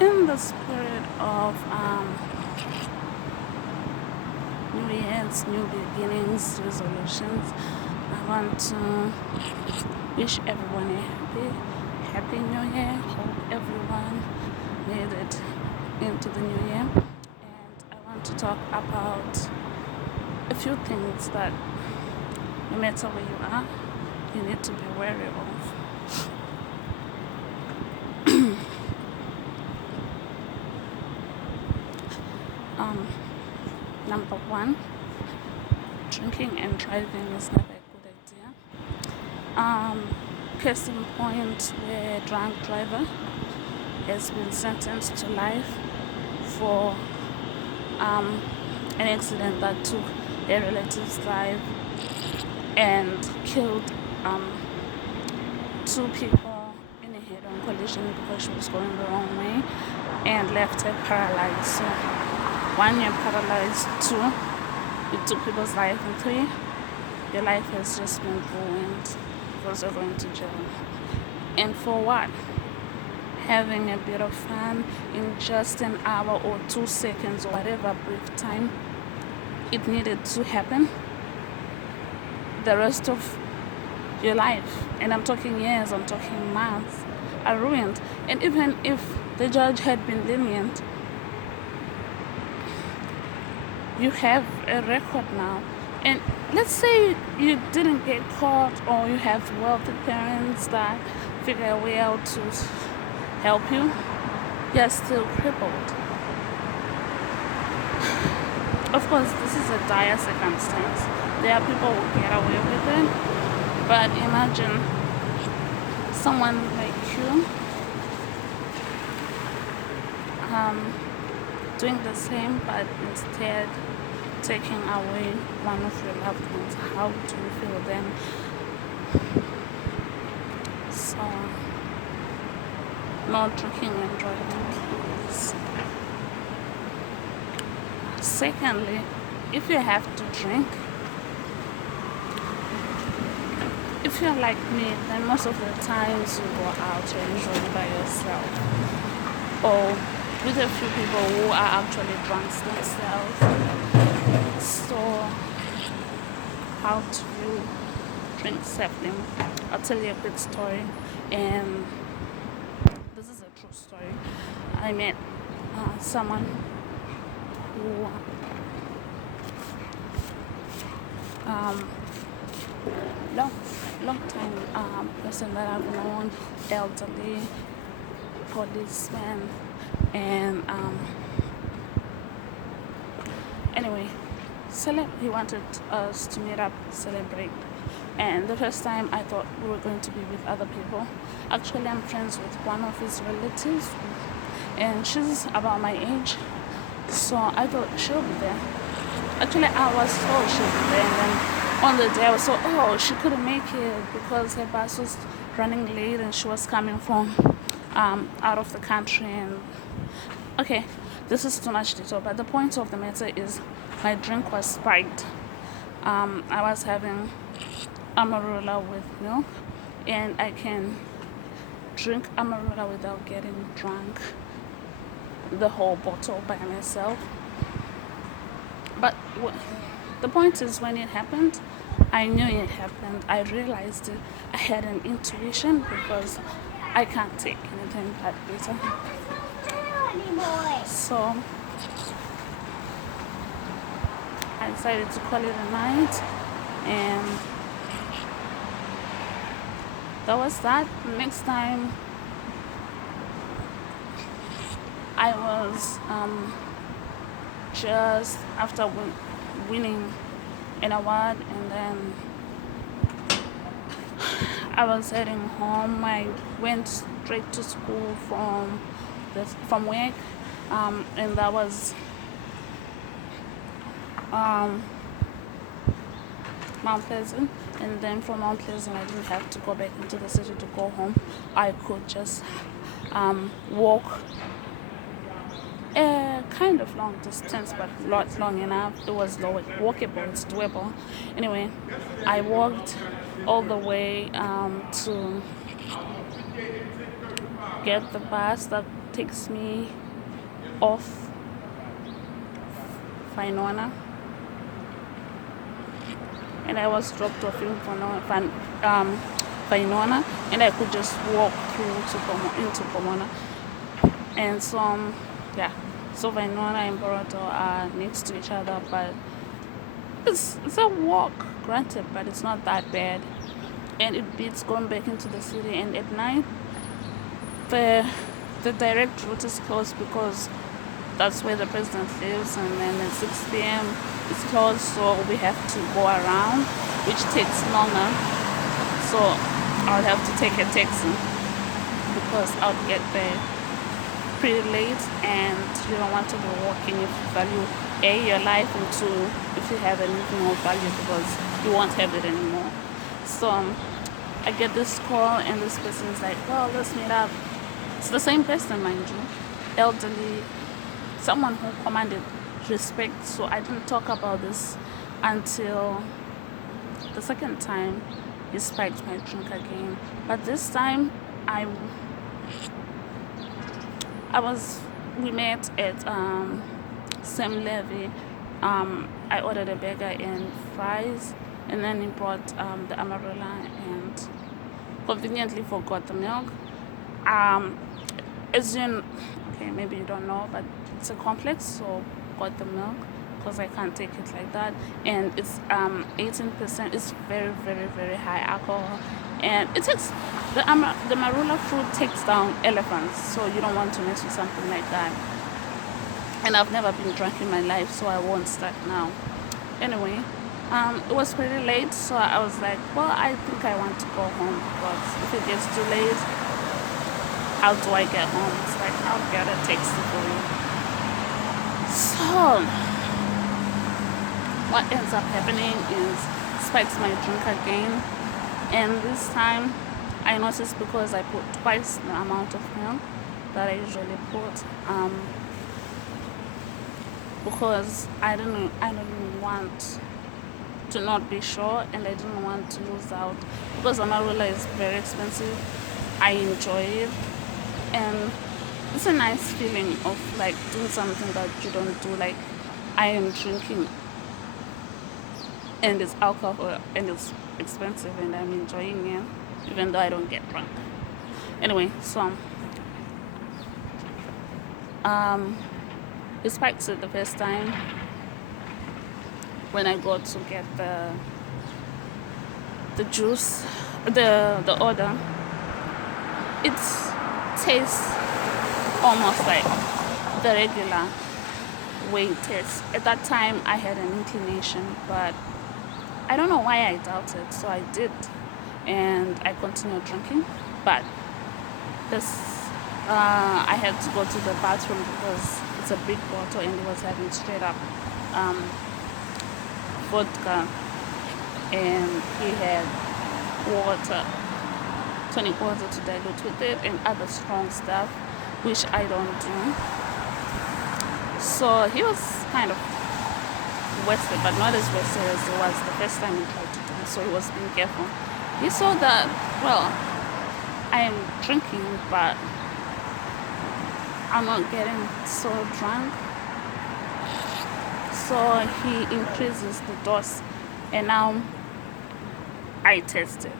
In the spirit of New Year's, new beginnings, resolutions, I want to wish everyone a happy New Year. Hope everyone made it into the New Year. And I want to talk about a few things that no matter where you are, you need to be wary of. Number one, drinking and driving is never a good idea. Case in point where a drunk driver has been sentenced to life for an accident that took a relative's life and killed two people in a head-on collision because she was going the wrong way and left her paralyzed. So 1 year paralyzed, 2 it took people's life, and 3 your life has just been ruined because you're going to jail. And for what? Having a bit of fun in just an hour or 2 seconds or whatever brief time it needed to happen. The rest of your life, and I'm talking years, I'm talking months, are ruined. And even if the judge had been lenient, you have a record now. And let's say you didn't get caught, or you have wealthy parents that figure a way out to help you, you're still crippled. Of course, this is a dire circumstance. There are people who get away with it, but imagine someone like you doing the same, but instead taking away one of your loved ones. How do you feel then? So, no drinking and driving, please. Secondly, if you have to drink, if you're like me, then most of the times you go out, you're usually by yourself, or with a few people who are actually drunks themselves. So, how do you drink safely? I'll tell you a quick story, and this is a true story. I met someone who long time person that I've known, elderly policeman, and anyway, he wanted us to meet up, celebrate. And the first time I thought we were going to be with other people. Actually, I'm friends with one of his relatives, and she's about my age, so I thought she'll be there. Actually, I was told she'll be there, and then on the day I was told, she couldn't make it because her bus was running late and she was coming from out of the country. And okay, this is too much detail, but the point of the matter is my drink was spiked. I was having Amarula with milk, and I can drink Amarula without getting drunk, the whole bottle by myself. But the point is, when it happened, I knew it happened. I realized it. I had an intuition because I can't take anything but bitter. So I decided to call it a night, and that was that. Next time I was just after winning an award, and then I was heading home. I went straight to school from work, and that was Mount Pleasant. And then from Mount Pleasant, I didn't have to go back into the city to go home. I could just walk a kind of long distance, but not long enough. It was walkable, it's doable. Anyway, I walked all the way to get the bus that takes me off Fainona, and I was dropped off in Fainona, and I could just walk through into Pomona. And so, yeah, so Fainona and Boroto are next to each other, but it's a walk, granted, but it's not that bad. And it beats going back into the city. And at night, the direct route is closed because that's where the president lives, and then at 6 p.m. it's closed, so we have to go around, which takes longer. So I'll have to take a taxi because I'll get there pretty late, and you don't want to be walking if you value your life, and two, if you have anything of value, because you won't have it anymore. So I get this call, and this person is like, well, let's meet up. It's the same person, mind you, elderly, someone who commanded respect. So I didn't talk about this until the second time he spiked my drink again. But this time we met at Sam Levy. I ordered a burger and fries, and then he brought the Amarula, and conveniently forgot the milk. As you, okay, maybe you don't know, but it's a complex, so got the milk because I can't take it like that. And it's 18%. It's very, very, very high alcohol, and it takes the marula fruit takes down elephants, so you don't want to mess with something like that. And I've never been drunk in my life, so I won't start now. Anyway, it was pretty late, so I was like, well, I think I want to go home, because if it gets too late, how do I get home? It's like, I'll get a taxi for you. So what ends up happening is spikes my drink again, and this time I noticed, because I put twice the amount of milk that I usually put, because I didn't want to not be sure, and I didn't want to lose out, because Amarula is very expensive. I enjoy it, and it's a nice feeling of like doing something that you don't do. Like, I am drinking, and it's alcohol, and it's expensive, and I'm enjoying it, even though I don't get drunk. Anyway, so he spikes it the first time when I go to get the juice, the order. It tastes almost like the regular way it tastes. At that time, I had an inclination, but I don't know why I doubted, so I did, and I continued drinking. But I had to go to the bathroom because it's a big bottle, and it was having straight up vodka, and he had water, tonic water to dilute with it, and other strong stuff, which I don't do. So he was kind of wasted, but not as wasted as it was the first time he tried to do. So he was being careful. He saw that, well, I am drinking, but I'm not getting so drunk. So he increases the dose, and now I test it.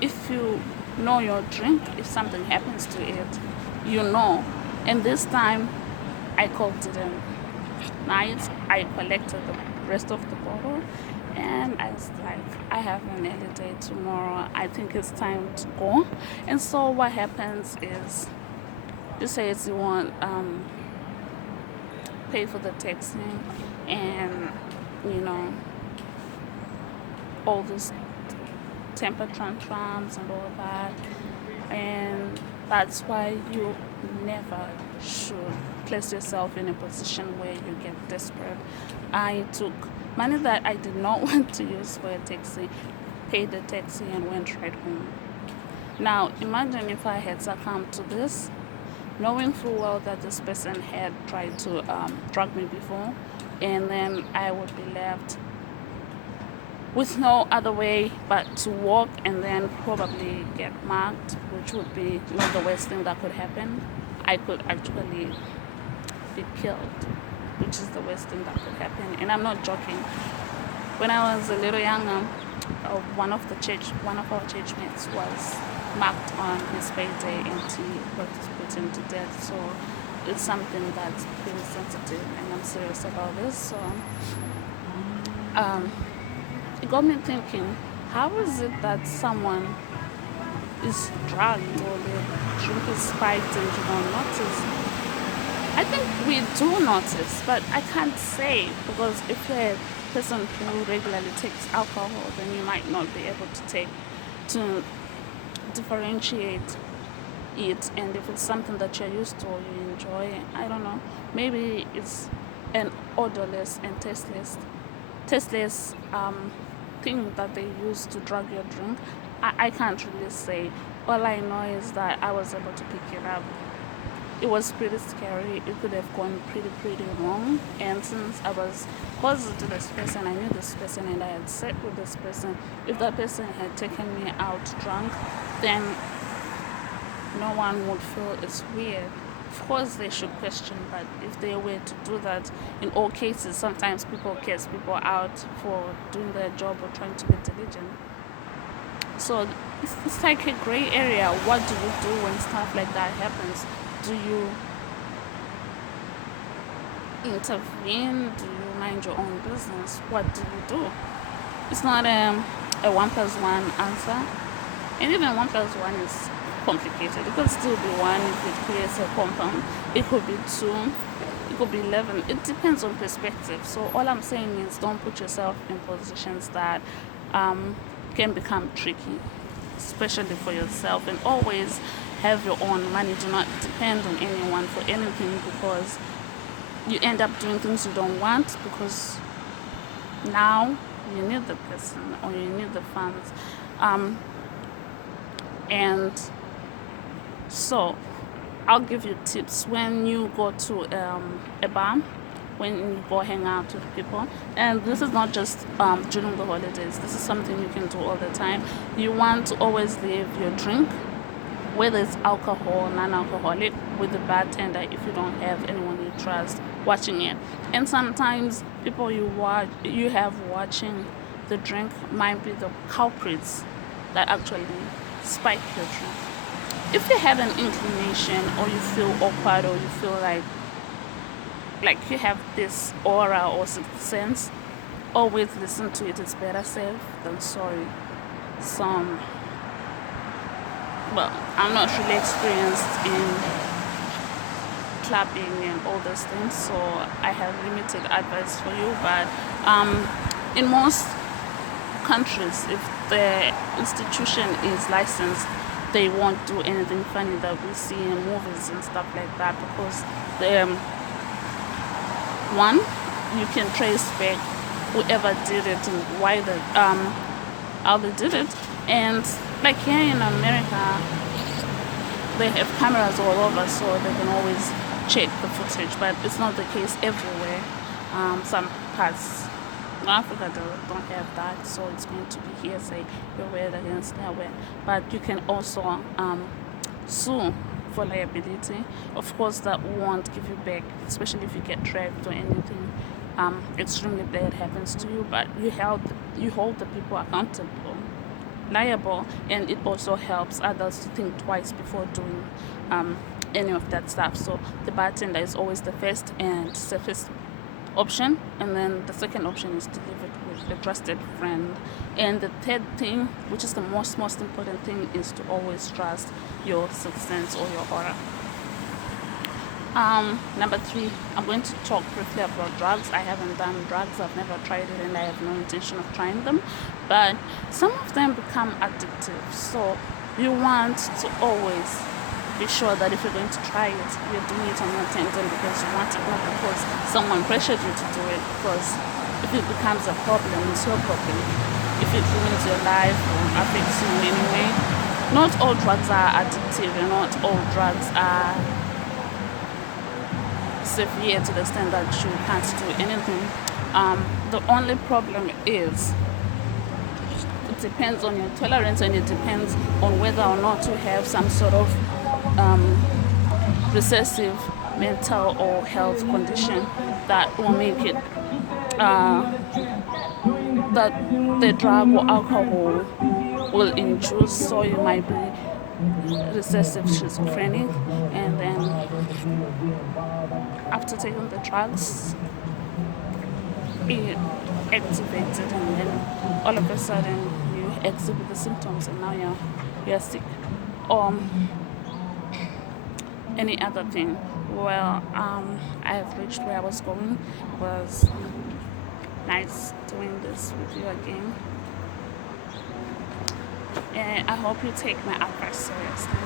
If you know your drink, if something happens to it, you know. And this time, I called it a night. I collected the rest of the bottle, and I was like, I have an early day tomorrow. I think it's time to go. And so what happens is, he says you want pay for the taxi, and all these temper tantrums and all that. And that's why you never should place yourself in a position where you get desperate. I took money that I did not want to use for a taxi, paid the taxi, and went right home. Now imagine if I had succumbed to this, knowing full well that this person had tried to drug me before, and then I would be left with no other way but to walk and then probably get marked, which would be not the worst thing that could happen. I could actually be killed, which is the worst thing that could happen. And I'm not joking. When I was a little younger, one of our church mates was marked on his birthday and he was put him to death. So it's something that's pretty sensitive, and I'm serious about this. So it got me thinking: how is it that someone is drugged or the drink is spiked and you don't notice? I think we do notice, but I can't say, because if you're a person who regularly takes alcohol, then you might not be able to differentiate it. And if it's something that you're used to or you enjoy, I don't know, maybe it's an odorless and tasteless thing that they use to drug your drink. I can't really say. All I know is that I was able to pick it up. It was pretty scary. It could have gone pretty wrong. And since I was close to this person, I knew this person and I had sat with this person. If that person had taken me out drunk, then no one would feel it's weird. Of course, they should question, but if they were to do that, in all cases, sometimes people cast people out for doing their job or trying to be diligent. So it's like a gray area. What do you do when stuff like that happens? Do you intervene? Do you mind your own business? What do you do? It's not a 1+1 answer. And even 1+1 is complicated. It could still be 1 if it creates a compound. It could be 2. It could be 11. It depends on perspective. So all I'm saying is don't put yourself in positions that can become tricky, especially for yourself. And always have your own money. Do not depend on anyone for anything, because you end up doing things you don't want because now you need the person or you need the funds. And so I'll give you tips when you go to a bar, when you go hang out with people. And this is not just during the holidays. This is something you can do all the time. You want to always leave your drink, whether it's alcohol, non-alcoholic, with the bartender if you don't have anyone you trust watching it. And sometimes people you have watching the drink might be the culprits that actually spike your drink. If you have an inclination or you feel awkward or you feel like you have this aura or sixth sense, always listen to it. It's better safe than sorry. Well, I'm not really experienced in clubbing and all those things, so I have limited advice for you. But in most countries, if the institution is licensed, they won't do anything funny that we see in movies and stuff like that, because one, you can trace back whoever did it and why how they did it. And like here in America, they have cameras all over, so they can always check the footage. But it's not the case everywhere. Some parts in Africa don't have that, so it's going to be hearsay. Your word against their word. But you can also sue for liability. Of course, that won't give you back, especially if you get trapped or anything extremely bad happens to you. But you hold the people accountable, liable, and it also helps others to think twice before doing any of that stuff. So the bartender is always the first and safest option, and then the second option is to leave it with a trusted friend. And the third thing, which is the most important thing, is to always trust your sixth sense or your aura. Number 3, I'm going to talk briefly about drugs. I haven't done drugs, I've never tried it, and I have no intention of trying them, but some of them become addictive. So you want to always be sure that if you're going to try it, you're doing it on your intention because you want it, not because someone pressured you to do it. Because if it becomes a problem, it's your problem. If it ruins your life or affects you in any way, not all drugs are addictive and not all drugs are severe to the extent that you can't do anything. The only problem is depends on your tolerance, and it depends on whether or not you have some sort of recessive mental or health condition that will make it that the drug or alcohol will induce. So you might be recessive schizophrenic, and then after taking the drugs, it activates it, and then all of a sudden you exhibit the symptoms, and now you're sick. Or any other thing. Well, I have reached where I was going. It was nice doing this with you again, and I hope you take my advice seriously.